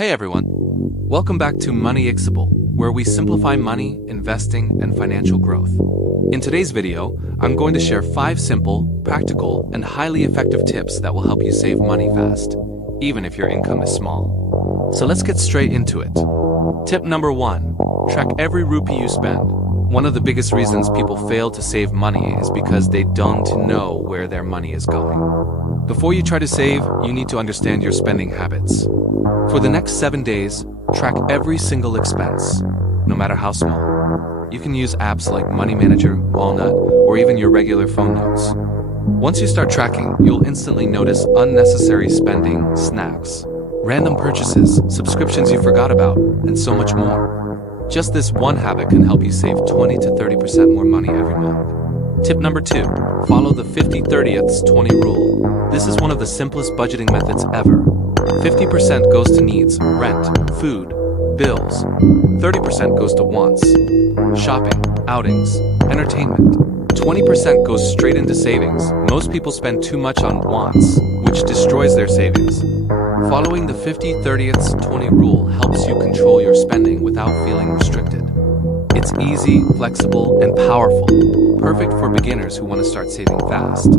Hey everyone, welcome back to Moneyxible, where we simplify money, investing, and financial growth. In today's video, I'm going to share 5 simple, practical, and highly effective tips that will help you save money fast, even if your income is small. So let's get straight into it. Tip number 1, track every rupee you spend. One of the biggest reasons people fail to save money is because they don't know where their money is going. Before you try to save, you need to understand your spending habits. For the next 7 days, track every single expense, no matter how small. You can use apps like Money Manager, Walnut, or even your regular phone notes. Once you start tracking, you'll instantly notice unnecessary spending, snacks, random purchases, subscriptions you forgot about, and so much more. Just this one habit can help you save 20 to 30% more money every month. Tip number 2, follow the 50-30-20 rule. This is one of the simplest budgeting methods ever. 50% goes to needs, rent, food, bills. 30% goes to wants, shopping, outings, entertainment. 20% goes straight into savings. Most people spend too much on wants, which destroys their savings. Following the 50-30-20 rule helps you control your spending without feeling restricted. It's easy, flexible, and powerful. Perfect for beginners who want to start saving fast.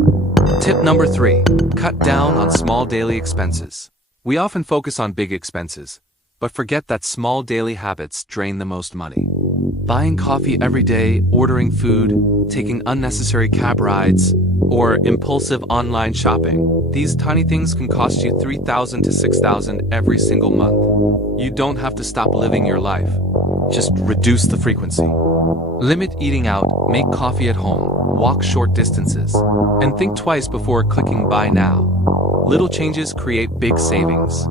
Tip number 3, cut down on small daily expenses. We often focus on big expenses, but forget that small daily habits drain the most money. Buying coffee every day, ordering food, taking unnecessary cab rides, or impulsive online shopping. These tiny things can cost you $3,000 to $6,000 every single month. You don't have to stop living your life. Just reduce the frequency. Limit eating out, make coffee at home, walk short distances, and think twice before clicking buy now. Little changes create big savings.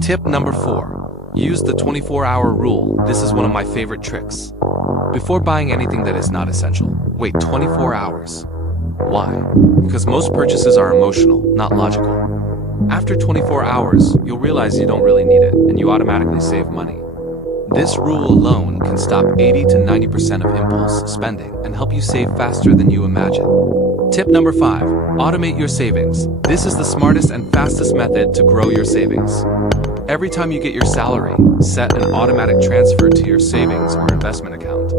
Tip number 4, use the 24-hour rule. This is one of my favorite tricks. Before buying anything that is not essential, wait 24 hours. Why? Because most purchases are emotional, not logical. After 24 hours, you'll realize you don't really need it, and you automatically save money. This rule alone can stop 80 to 90% of impulse spending and help you save faster than you imagine. Tip number 5, automate your savings. This is the smartest and fastest method to grow your savings. Every time you get your salary, set an automatic transfer to your savings or investment account.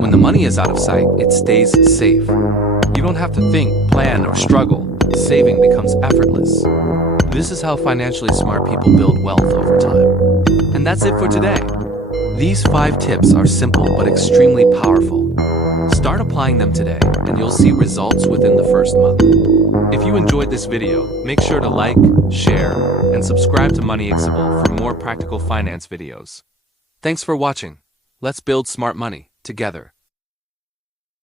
When the money is out of sight, it stays safe. You don't have to think, plan, or struggle. Saving becomes effortless. This is how financially smart people build wealth over time. And that's it for today. These 5 tips are simple but extremely powerful. Start applying them today, and you'll see results within the first month. If you enjoyed this video, make sure to like, share, and subscribe to Moneyxible for more practical finance videos. Thanks for watching. Let's build smart money together.